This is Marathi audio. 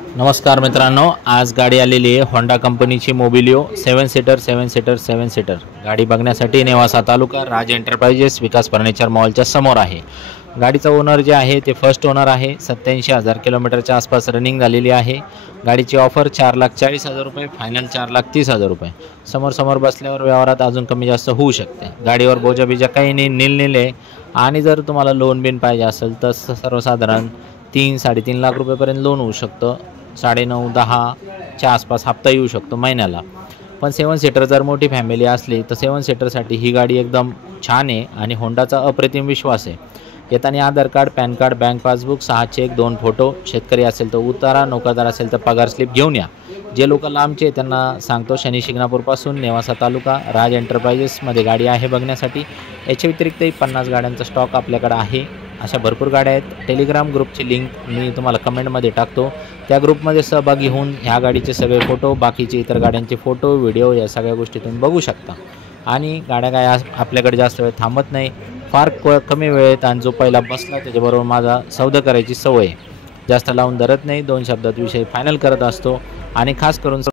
नमस्कार मित्रांनो, आज गाडी आलेली आहे होंडा कंपनीची मोबिलिओ 7 सीटर गाडी बघण्यासाठी नेवासा तालुका राज एंटरप्राइजेस विकास फर्निचर मॉलच्या समोर आहे। गाडीचा ओनर जे आहे ते फर्स्ट ओनर आहे। 87,000 किलोमीटरच्या आसपास रनिंग झालेली आहे। गाडीची ऑफर 4,40,000 रुपये, फायनल 4,30,000 रुपये। समोर बसल्यावर व्यवहारात अजून कमी जास्त होऊ शकते। गाडीवर बोजा बिजा काही नाही, नील आहे। आणि जर तुम्हाला लोन बिन पाहिजे असेल तर सर्वसाधारण 3-3.5 लाख रुपयेपर्यंत लोन होऊ शकतं। 9.5-10च्या आसपास हप्ता येऊ शकतो महिन्याला। पण 7 सीटर जर मोठी फॅमिली असली तर 7 सीटरसाठी ही गाडी एकदम छान आहे आणि होंडाचा अप्रतिम विश्वास आहे। येताना Aadhaar card, PAN card, bank passbook, 6 cheque, 2 photo, शेतकरी असेल तर उतारा, नोकरदार असेल तर पगार स्लिप घेऊन या। जे लोक लांबचे त्यांना सांगतो शनी शिंगणापूरपासून नेवासा तालुका राज एंटरप्राइजेसमध्ये गाडी आहे बघण्यासाठी। याच्या व्यतिरिक्तही 50 गाड्यांचा स्टॉक आपल्याकडे आहे। अशा भरपूर गाड्या आहेत। टेलिग्राम ग्रुपची लिंक मी तुम्हाला कमेंटमध्ये टाकतो। त्या ग्रुपमध्ये सहभागी होऊन ह्या गाडीचे सगळे फोटो, बाकीचे इतर गाड्यांचे फोटो, व्हिडिओ या सगळ्या गोष्टी तुम्ही बघू शकता। आणि गाड्या काय आपल्याकडे जास्त वेळ थांबत नाही, फार कमी वेळेत, आणि जो पहिला बसला त्याच्याबरोबर माझा सौदा करायची सवय, जास्त लावून धरत नाही, 2 शब्दात विषय फायनल करत असतो। आणि खास करून